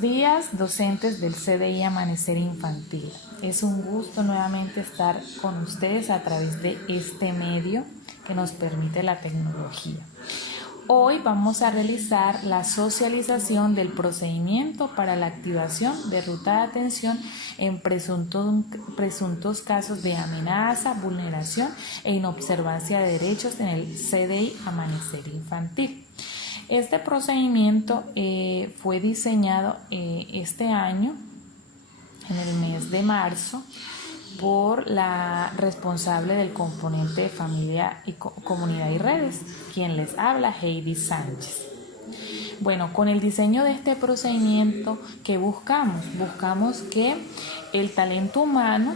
Días docentes del CDI Amanecer Infantil. Es un gusto nuevamente estar con ustedes a través de este medio que nos permite la tecnología. Hoy vamos a realizar la socialización del procedimiento para la activación de ruta de atención en presuntos casos de amenaza, vulneración e inobservancia de derechos en el CDI Amanecer Infantil. Este procedimiento fue diseñado este año, en el mes de marzo, por la responsable del componente de familia y comunidad y redes, quien les habla, Heidi Sánchez. Bueno, con el diseño de este procedimiento, ¿qué buscamos? Buscamos que el talento humano,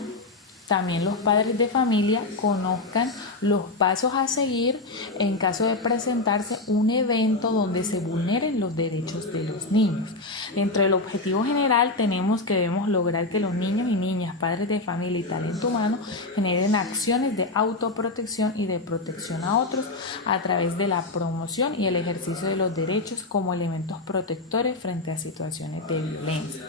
también los padres de familia, conozcan los pasos a seguir en caso de presentarse un evento donde se vulneren los derechos de los niños. Dentro del objetivo general debemos lograr que los niños y niñas, padres de familia y talento humano generen acciones de autoprotección y de protección a otros a través de la promoción y el ejercicio de los derechos como elementos protectores frente a situaciones de violencia.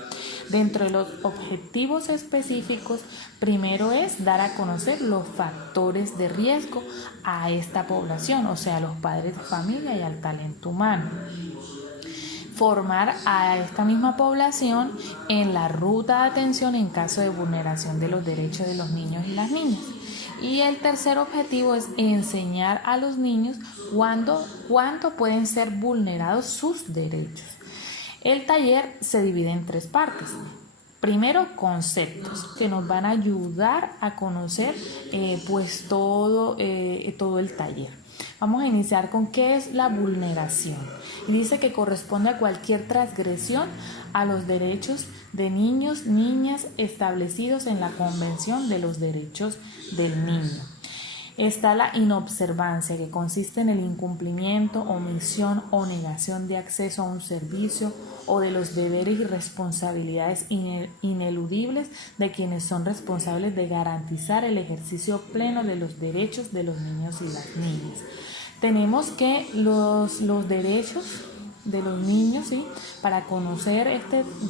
Dentro de los objetivos específicos, primero es dar a conocer los factores de riesgo a esta población, o sea, a los padres de familia y al talento humano. Formar a esta misma población en la ruta de atención en caso de vulneración de los derechos de los niños y las niñas. Y el tercer objetivo es enseñar a los niños cuándo pueden ser vulnerados sus derechos. El taller se divide en 3 partes. Primero, conceptos que nos van a ayudar a conocer todo el taller. Vamos a iniciar con qué es la vulneración. Dice que corresponde a cualquier transgresión a los derechos de niños, niñas establecidos en la Convención de los Derechos del Niño. Está la inobservancia, que consiste en el incumplimiento, omisión o negación de acceso a un servicio o de los deberes y responsabilidades ineludibles de quienes son responsables de garantizar el ejercicio pleno de los derechos de los niños y las niñas. Tenemos que los derechos de los niños, ¿sí? Para conocer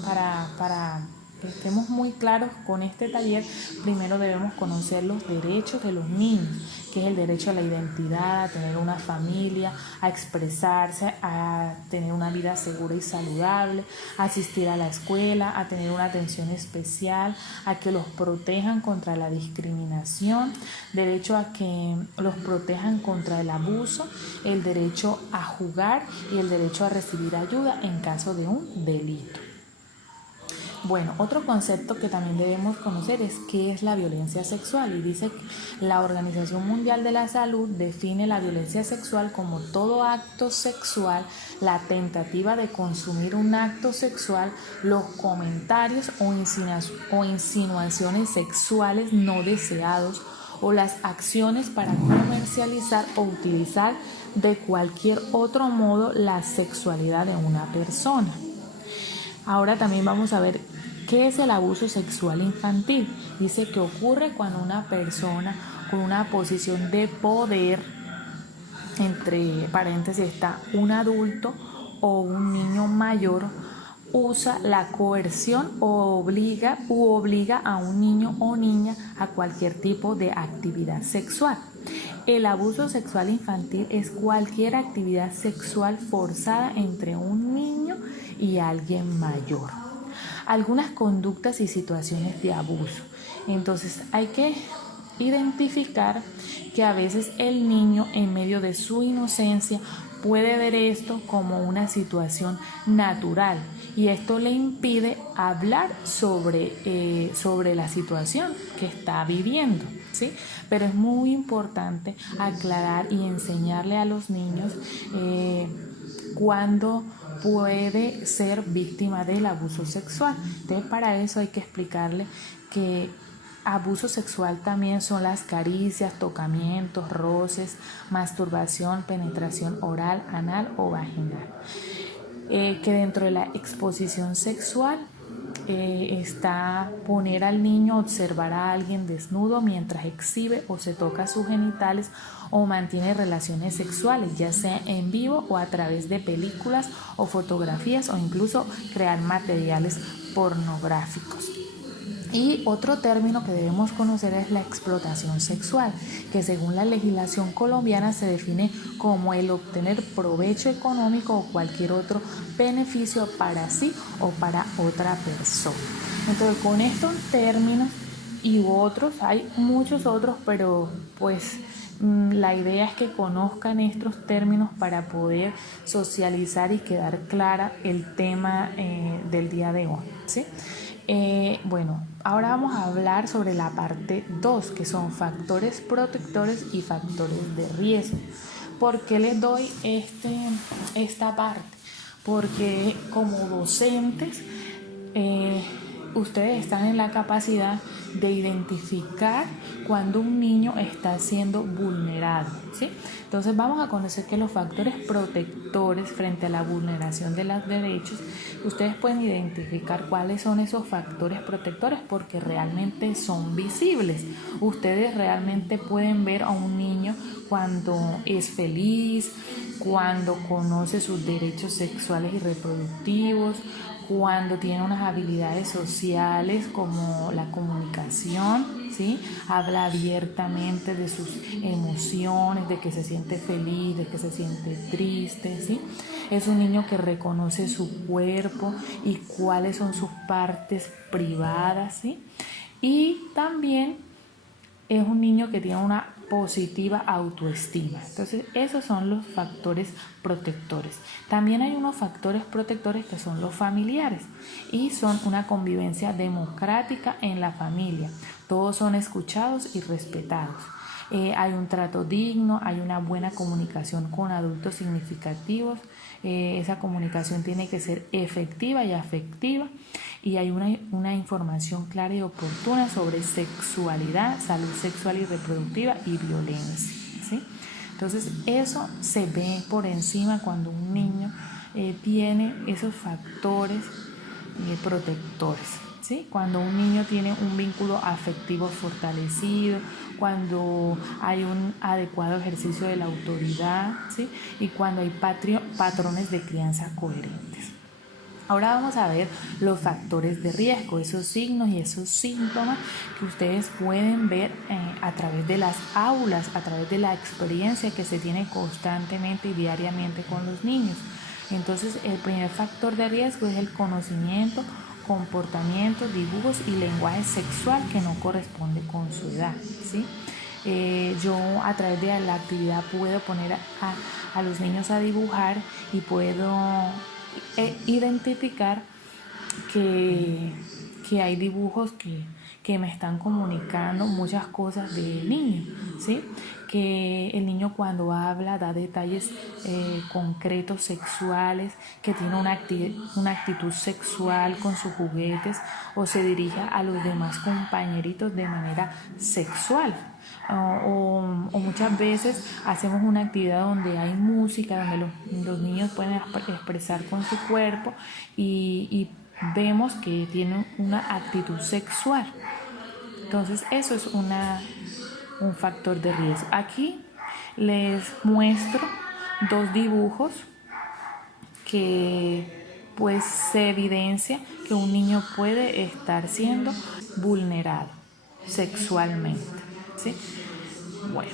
para que estemos muy claros con este taller, primero debemos conocer los derechos de los niños, que es el derecho a la identidad, a tener una familia, a expresarse, a tener una vida segura y saludable, a asistir a la escuela, a tener una atención especial, a que los protejan contra la discriminación, derecho a que los protejan contra el abuso, el derecho a jugar y el derecho a recibir ayuda en caso de un delito. Bueno, otro concepto que también debemos conocer es qué es la violencia sexual, y dice que la Organización Mundial de la Salud define la violencia sexual como todo acto sexual, la tentativa de consumir un acto sexual, los comentarios o insinuaciones sexuales no deseados o las acciones para comercializar o utilizar de cualquier otro modo la sexualidad de una persona. Ahora también vamos a ver qué es el abuso sexual infantil. Dice que ocurre cuando una persona con una posición de poder, entre paréntesis está un adulto o un niño mayor, usa la coerción o obliga a un niño o niña a cualquier tipo de actividad sexual. El abuso sexual infantil es cualquier actividad sexual forzada entre un niño y alguien mayor. Algunas conductas y situaciones de abuso. Entonces hay que identificar que a veces el niño, en medio de su inocencia, puede ver esto como una situación natural y esto le impide hablar sobre la situación que está viviendo, ¿sí? Pero es muy importante aclarar y enseñarle a los niños cuándo puede ser víctima del abuso sexual. Entonces, para eso hay que explicarle que abuso sexual también son las caricias, tocamientos, roces, masturbación, penetración oral, anal o vaginal. Que dentro de la exposición sexual está poner al niño a observar a alguien desnudo mientras exhibe o se toca sus genitales o mantiene relaciones sexuales, ya sea en vivo o a través de películas o fotografías, o incluso crear materiales pornográficos. Y otro término que debemos conocer es la explotación sexual, que según la legislación colombiana se define como el obtener provecho económico o cualquier otro beneficio para sí o para otra persona. Entonces, con estos términos y otros, hay muchos otros, pero pues la idea es que conozcan estos términos para poder socializar y quedar clara el tema del día de hoy, ¿sí? Bueno, ahora vamos a hablar sobre la parte 2, que son factores protectores y factores de riesgo. ¿Por qué les doy esta parte? Porque como docentes, ustedes están en la capacidad de identificar cuando un niño está siendo vulnerado, ¿sí? Entonces vamos a conocer que los factores protectores frente a la vulneración de los derechos, ustedes pueden identificar cuáles son esos factores protectores porque realmente son visibles. Ustedes realmente pueden ver a un niño cuando es feliz, cuando conoce sus derechos sexuales y reproductivos, cuando tiene unas habilidades sociales como la comunicación, ¿sí? Habla abiertamente de sus emociones, de que se siente feliz, de que se siente triste, ¿sí? Es un niño que reconoce su cuerpo y cuáles son sus partes privadas, ¿sí? Y también es un niño que tiene una positiva autoestima. Entonces, esos son los factores protectores. También hay unos factores protectores que son los familiares y son una convivencia democrática en la familia. Todos son escuchados y respetados. Hay un trato digno, hay una buena comunicación con adultos significativos. Esa comunicación tiene que ser efectiva y afectiva, y hay una información clara y oportuna sobre sexualidad, salud sexual y reproductiva y violencia, ¿sí? Entonces eso se ve por encima cuando un niño tiene esos factores protectores, ¿sí? Cuando un niño tiene un vínculo afectivo fortalecido, cuando hay un adecuado ejercicio de la autoridad, ¿sí? Y cuando hay patrones de crianza coherentes. Ahora vamos a ver los factores de riesgo, esos signos y esos síntomas que ustedes pueden ver a través de las aulas, a través de la experiencia que se tiene constantemente y diariamente con los niños. Entonces, el primer factor de riesgo es el conocimiento, comportamiento, dibujos y lenguaje sexual que no corresponde con su edad, ¿sí? Yo a través de la actividad puedo poner a los niños a dibujar y puedo identificar que hay dibujos que me están comunicando muchas cosas del niño, ¿sí? Que el niño cuando habla da detalles concretos sexuales, que tiene una actitud sexual con sus juguetes o se dirige a los demás compañeritos de manera sexual. O muchas veces hacemos una actividad donde hay música, donde los niños pueden expresar con su cuerpo y vemos que tienen una actitud sexual. Entonces eso es un factor de riesgo. Aquí les muestro dos dibujos que pues se evidencia que un niño puede estar siendo vulnerado sexualmente, ¿sí? Bueno,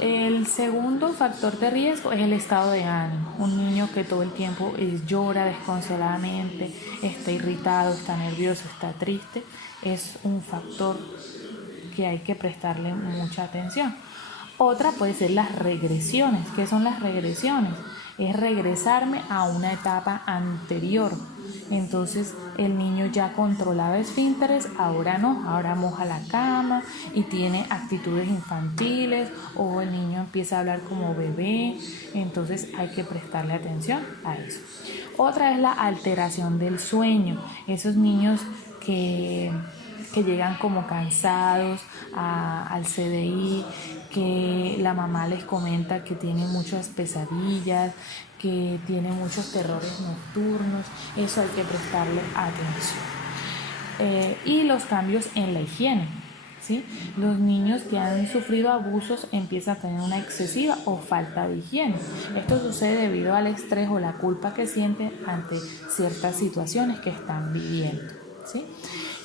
el segundo factor de riesgo es el estado de ánimo. Un niño que todo el tiempo llora desconsoladamente, está irritado, está nervioso, está triste, es un factor que hay que prestarle mucha atención. Otra puede ser las regresiones. ¿Qué son las regresiones? Es regresarme a una etapa anterior. Entonces el niño ya controlaba esfínteres, ahora no, ahora moja la cama y tiene actitudes infantiles, o el niño empieza a hablar como bebé. Entonces hay que prestarle atención a eso. Otra es la alteración del sueño. Esos niños que llegan como cansados al CDI, que la mamá les comenta que tienen muchas pesadillas, que tienen muchos terrores nocturnos. Eso hay que prestarle atención. y los cambios en la higiene. ¿Sí? Los niños que han sufrido abusos empiezan a tener una excesiva o falta de higiene. Esto sucede debido al estrés o la culpa que sienten ante ciertas situaciones que están viviendo, ¿sí?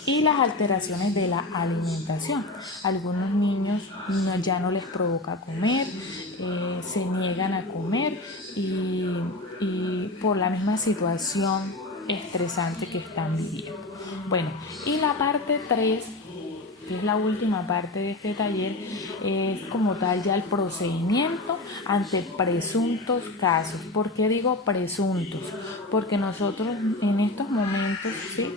Y las alteraciones de la alimentación. Algunos niños ya no les provoca comer, se niegan a comer y por la misma situación estresante que están viviendo. Bueno, y la parte 3, que es la última parte de este taller, es como tal ya el procedimiento ante presuntos casos. ¿Por qué digo presuntos? Porque nosotros en estos momentos, ¿sí?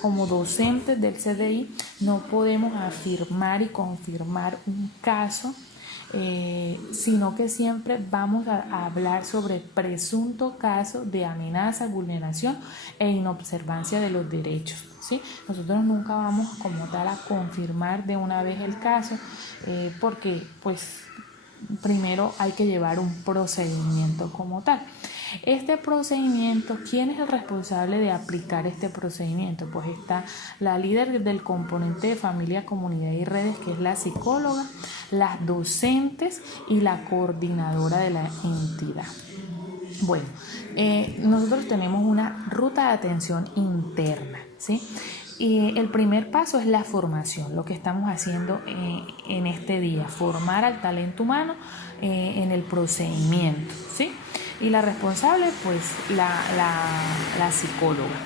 como docentes del CDI, no podemos afirmar y confirmar un caso, sino que siempre vamos a hablar sobre presunto caso de amenaza, vulneración e inobservancia de los derechos. ¿Sí? Nosotros nunca vamos como tal a confirmar de una vez el caso, porque pues primero hay que llevar un procedimiento como tal. Este procedimiento, ¿quién es el responsable de aplicar este procedimiento? Pues está la líder del componente de familia, comunidad y redes, que es la psicóloga, las docentes y la coordinadora de la entidad. Bueno, nosotros tenemos una ruta de atención interna, ¿sí? Y el primer paso es la formación, lo que estamos haciendo en este día, formar al talento humano en el procedimiento, ¿sí? Y la responsable, pues, la psicóloga.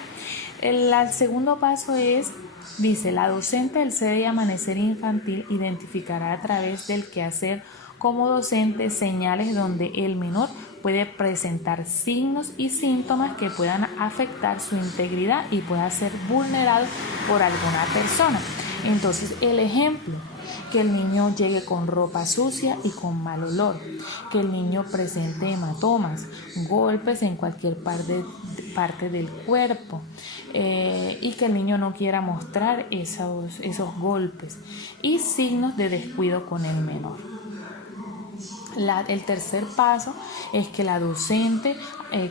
El segundo paso es, dice, la docente del CDI Amanecer Infantil identificará a través del quehacer como docente señales donde el menor puede presentar signos y síntomas que puedan afectar su integridad y pueda ser vulnerado por alguna persona. Entonces, el ejemplo, que el niño llegue con ropa sucia y con mal olor, que el niño presente hematomas, golpes en cualquier parte del cuerpo, y que el niño no quiera mostrar esos golpes, y signos de descuido con el menor. El tercer paso es que la docente,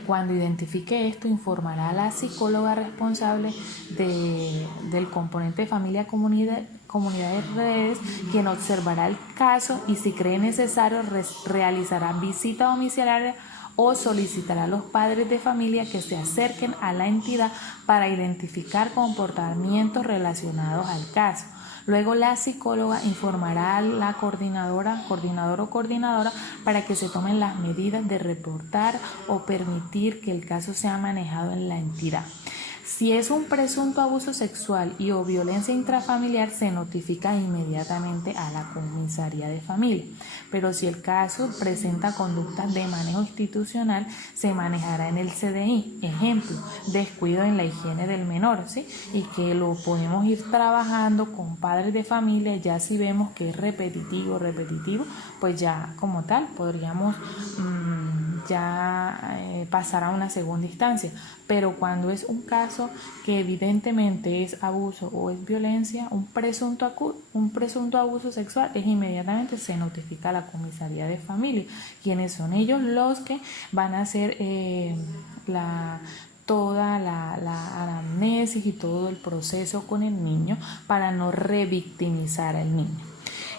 cuando identifique esto, informará a la psicóloga responsable del componente de familia, comunidad de redes, quien observará el caso y, si cree necesario, realizará visita domiciliaria o solicitará a los padres de familia que se acerquen a la entidad para identificar comportamientos relacionados al caso. Luego la psicóloga informará a la coordinador o coordinadora para que se tomen las medidas de reportar o permitir que el caso sea manejado en la entidad. Si es un presunto abuso sexual y o violencia intrafamiliar, se notifica inmediatamente a la comisaría de familia. Pero si el caso presenta conductas de manejo institucional, se manejará en el CDI. Ejemplo, descuido en la higiene del menor, ¿sí? Y que lo podemos ir trabajando con padres de familia. Ya si vemos que es repetitivo, pues ya como tal podríamos pasar a una segunda instancia. Pero cuando es un caso que evidentemente es abuso o es violencia, un presunto abuso sexual, inmediatamente se notifica a la comisaría de familia, quienes son ellos los que van a hacer toda la anamnesis y todo el proceso con el niño para no revictimizar al niño.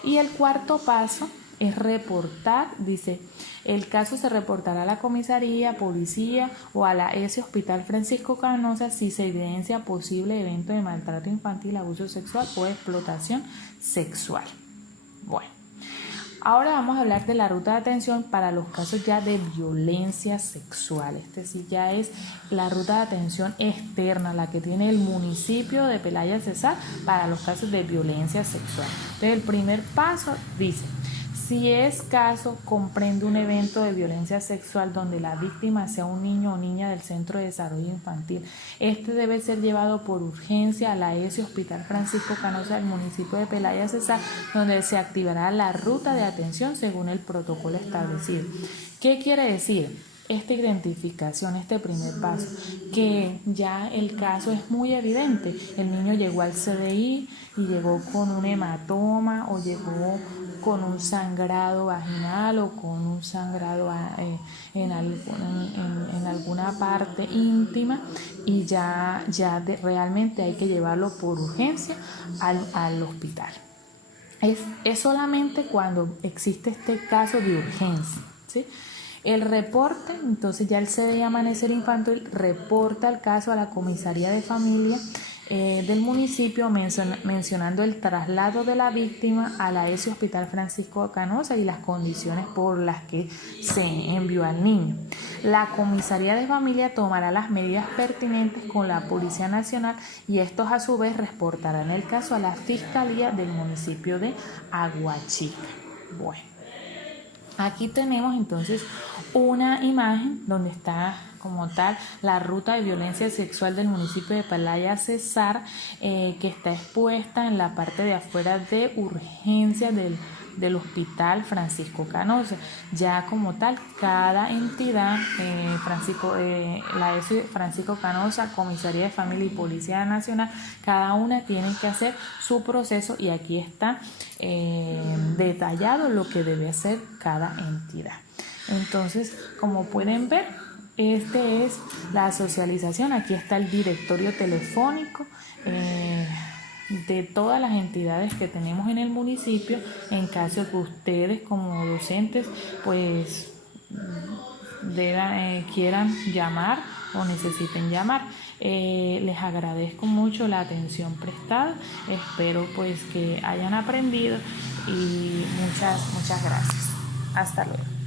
Y el cuarto paso es reportar, dice, el caso se reportará a la comisaría, policía o a la ESE Hospital Francisco Canosa si se evidencia posible evento de maltrato infantil, abuso sexual o explotación sexual. Bueno, ahora vamos a hablar de la ruta de atención para los casos ya de violencia sexual. Este sí ya es la ruta de atención externa, la que tiene el municipio de Pelaya Cesar para los casos de violencia sexual. Entonces, el primer paso dice: si es caso, comprende un evento de violencia sexual donde la víctima sea un niño o niña del Centro de Desarrollo Infantil, este debe ser llevado por urgencia a la ESE Hospital Francisco Canosa del municipio de Pelaya Cesar, donde se activará la ruta de atención según el protocolo establecido. ¿Qué quiere decir? Esta identificación, este primer paso, que ya el caso es muy evidente. El niño llegó al CDI y llegó con un hematoma o llegó con un sangrado vaginal o con un sangrado en alguna parte íntima, y realmente hay que llevarlo por urgencia al hospital. Es solamente cuando existe este caso de urgencia, ¿sí? El reporte, entonces ya el CDI Amanecer Infantil reporta el caso a la comisaría de familia del municipio, mencionando el traslado de la víctima a la ESI Hospital Francisco Canosa y las condiciones por las que se envió al niño. La comisaría de familia tomará las medidas pertinentes con la Policía Nacional, y estos a su vez reportarán el caso a la Fiscalía del municipio de Aguachica. Bueno, aquí tenemos entonces una imagen donde está como tal la ruta de violencia sexual del municipio de Pelaya Cesar, que está expuesta en la parte de afuera de urgencia del Hospital Francisco Canosa. Ya como tal, cada entidad, la ESI Francisco Canosa, Comisaría de Familia y Policía Nacional, cada una tiene que hacer su proceso, y aquí está detallado lo que debe hacer cada entidad. Entonces, como pueden ver, este es la socialización. Aquí está el directorio telefónico de todas las entidades que tenemos en el municipio, en caso que ustedes como docentes pues quieran llamar o necesiten llamar. Les agradezco mucho la atención prestada, espero pues que hayan aprendido, y muchas gracias. Hasta luego.